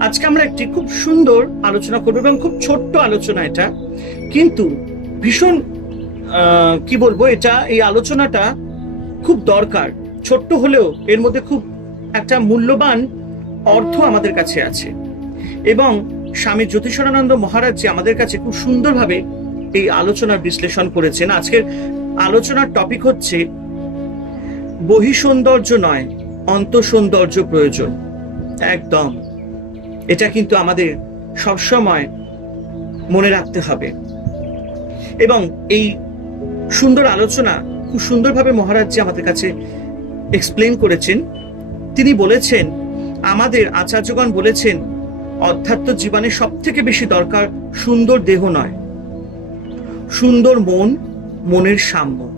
আজকে আমরা একটি খুব সুন্দর আলোচনা করব এবং খুব ছোট্ট আলোচনা এটা। কিন্তু ভীষণ কি বলব, এটা, এই আলোচনাটা খুব দরকার। ছোট্ট হলেও এর মধ্যে খুব একটা মূল্যবান অর্থ আমাদের কাছে আছে। এবং স্বামী জ্যোতিষানন্দ মহারাজ যে আমাদের কাছে খুব সুন্দরভাবে এই আলোচনার বিশ্লেষণ করেছেন। আজকের আলোচনার টপিক হচ্ছে বহি সৌন্দর্য নয় অন্ত সৌন্দর্য প্রয়োজন। একদম। এটা কিন্তু আমাদের সবসময় মনে রাখতে হবে। এবং এই সুন্দর আলোচনা খুব সুন্দরভাবে মহারাজ জি আমাদের কাছে এক্সপ্লেন করেছেন, তিনি বলেছেন, আমাদের আচার্যগণ বলেছেন, অধ্যাত্ম জীবনে সব থেকে বেশি দরকার সুন্দর দেহ নয়, সুন্দর মন, মনের সাম্য।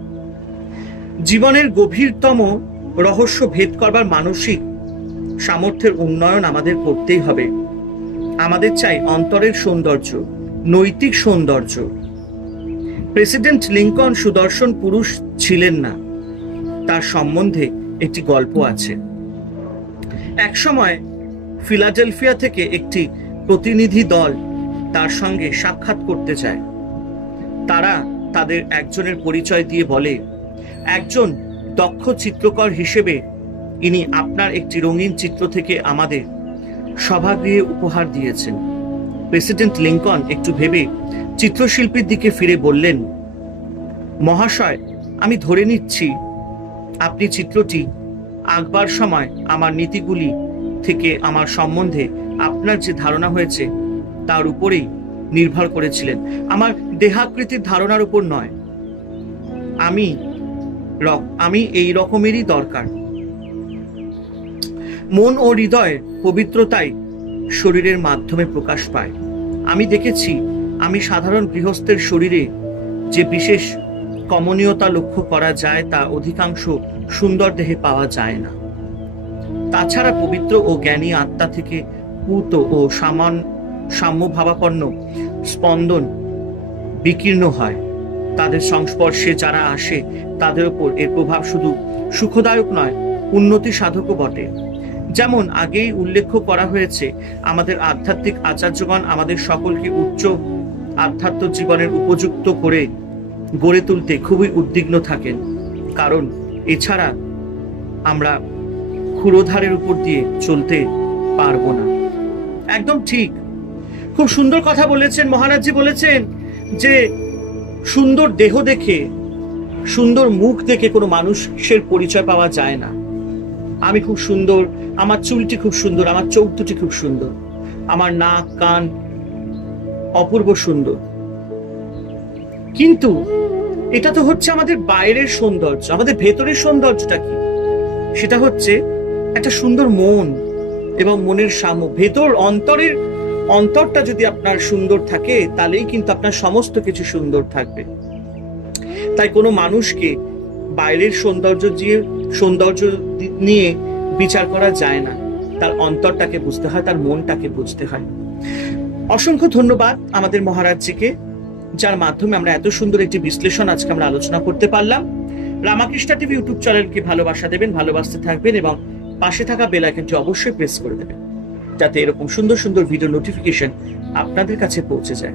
জীবনের গভীরতম রহস্য ভেদ করবার মানসিক সামর্থ্যের উন্নয়ন আমাদের করতেই হবে। আমাদের চাই অন্তরের সৌন্দর্য, নৈতিক সৌন্দর্য। প্রেসিডেন্ট লিঙ্কন সুদর্শন পুরুষ ছিলেন না। তার সম্বন্ধে একটি গল্প আছে। একসময় ফিলাডেলফিয়া থেকে একটি প্রতিনিধি দল তার সঙ্গে সাক্ষাৎ করতে যায়। তারা তাদের একজনের পরিচয় দিয়ে বলে, একজন দক্ষ চিত্রকর হিসেবে ইনি আপনার একটি রঙিন চিত্র থেকে আমাদের সভাগৃহে উপহার দিয়েছেন। প্রেসিডেন্ট লিঙ্কন একটু ভেবে চিত্রশিল্পীর দিকে ফিরে বললেন, মহাশয়, আমি ধরে নিচ্ছি, আপনি চিত্রটি আঁকবার সময় আমার নীতিগুলি থেকে আমার সম্বন্ধে আপনার যে ধারণা হয়েছে, তার উপরেই নির্ভর করেছিলেন। আমার দেহাকৃতির ধারণার উপর নয়। আমি আমি এই রকমেরই দরকার। মন ও হৃদয় পবিত্রতাই শরীরের মাধ্যমে প্রকাশ পায়। আমি দেখেছি, আমি সাধারণ গৃহস্থের শরীরে যে বিশেষ কমনীয়তা লক্ষ্য করা যায় তা অধিকাংশ সুন্দর দেহে পাওয়া যায় না। তাছাড়া পবিত্র ও জ্ঞানী আত্মা থেকে পুত ও সামান সাম্যভাবাপন্ন স্পন্দন বিকীর্ণ হয়। তাদের সংস্পর্শে যারা আসে, তাদের উপর এর প্রভাব শুধু সুখদায়ক নয়, উন্নতি সাধকও বটে। যেমন আগেই উল্লেখ করা হয়েছে, আমাদের আধ্যাত্মিক আচার্যগণ আমাদের সকলকে উচ্চ আধ্যাত্ম জীবনের উপযুক্ত করে গড়ে তুলতে খুবই উদ্বিগ্ন থাকেন। কারণ এছাড়া আমরা ক্ষুরোধারের উপর দিয়ে চলতে পারব না। একদম ঠিক। খুব সুন্দর কথা বলেছেন, মহারাজজি বলেছেন যে সুন্দর দেহ দেখে, সুন্দর মুখ দেখে কোনো মানুষের পরিচয় পাওয়া যায় না। আমি খুব সুন্দর, আমার চুলটি খুব সুন্দর, আমার চোখ দুটি খুব সুন্দর, আমার নাক, কান অপূর্ব সুন্দর। কিন্তু এটা তো হচ্ছে আমাদের বাইরের সৌন্দর্য, আমাদের ভেতরের সৌন্দর্যটা কি? সেটা হচ্ছে একটা সুন্দর মন এবং মনের সাম্য ভেতর অন্তরের অন্তরটা যদি আপনার সুন্দর থাকে, তাহলেই কিন্তু আপনার সমস্ত কিছু সুন্দর থাকবে। তাই কোনো মানুষকে বাইরের সৌন্দর্য দিয়ে, সৌন্দর্য নিয়ে বিচার করা যায় না। তার অন্তরটাকে বুঝতে হয়, তার মনটাকে বুঝতে হয়। অসংখ্য ধন্যবাদ আমাদের মহারাজজিকে, যার মাধ্যমে আমরা এত সুন্দর একটি বিশ্লেষণ আজকে আমরা আলোচনা করতে পারলাম। রামাকৃষ্ণ টিভি ইউটিউব চ্যানেলকে ভালোবাসা দেবেন, ভালোবাসতে থাকবেন এবং পাশে থাকা বেল আইকনটি অবশ্যই প্রেস করে দেবেন, যাতে এরকম সুন্দর সুন্দর ভিডিও নোটিফিকেশন আপনাদের কাছে পৌঁছে যায়।